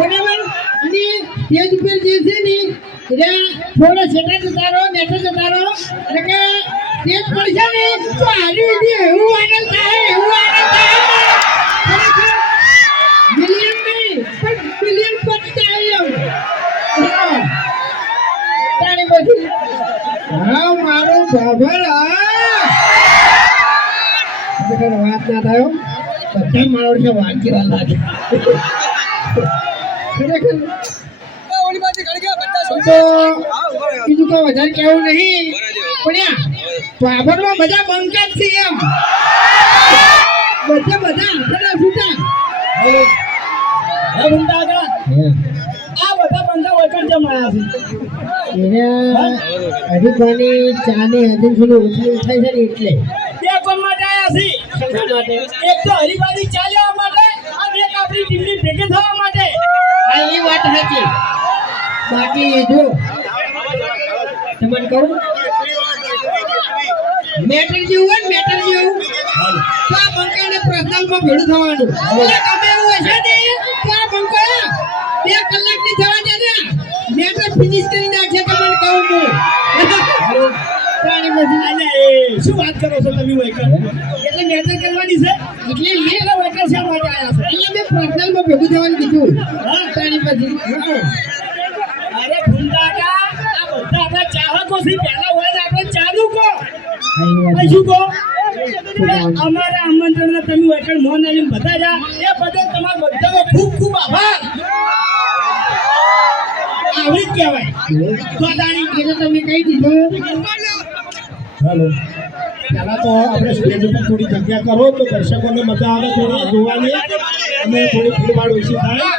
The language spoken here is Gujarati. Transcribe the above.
બરાબર અને તેજ ઉપર જે છે ને એટલે થોડો છેટા જતા રહો નેટો જતા રહો એટલે કે તેજ પડશે ને તો હારી એવું આનંદ થાય મિલિયન નહીં પણ બિલિયન પત્તા આવ્યો તાણી બધી હા મારો બાબર વાત ના થયો બધા માણસો વાંચી લાગે ખરેખર બીજું તો વધારે કેવું નહીં પણ બાબરમાં બધા બંકા જ છે એમ બધા આખડા છૂટા આ બધા બંધા વચન જમાયા છે હજી કોની ચાની હજી થોડી ઓછી થાય છે ને એટલે બે કોમ માટે આયા છે એક તો હરિભાઈ ચા લેવા માટે અને એક આપણી ટીમની ભેગી થવા માટે આ એ વાત સાચી બાકી જો તમને કહું મેટર જેવું હોય તો આ બંકાને પ્રશ્નાલમાં ભેળું થવાનું એટલે ગમે એવું હશે ને તો આ બંકા 2 કલાકની થવા દે ને મેટર ફિનિશ કરી નાખશે તમને કહું હું પ્રાણી બધી શું વાત કરો છો તમે વૈકર એટલે મેટર કરવાની છે એટલે એટલે વૈકર શા માટે આયા છે એટલે મેં પ્રશ્નાલમાં ભેગું થવાનું કીધું હા પ્રાણી બધી અરે ભૂંડાકા આ બધા આપણા ચાહકો છે પહેલા હોય ને આપણે ચાલુ કો શું કહો અમારા આમંત્રણને તમે વૈકર મોન આવીને બધા જા એ બદલ તમારો બધાનો ખૂબ ખૂબ આભાર આવી જ કહેવાય બધાની એટલે તમે કહી દીધું હેલો પહેલા તો આપણે સ્ટેજ ઉપર થોડી જગ્યા કરો તો દર્શકોને મજા આવે થોડી જોવાની અને થોડી ભીડભાડ ઓછી થાય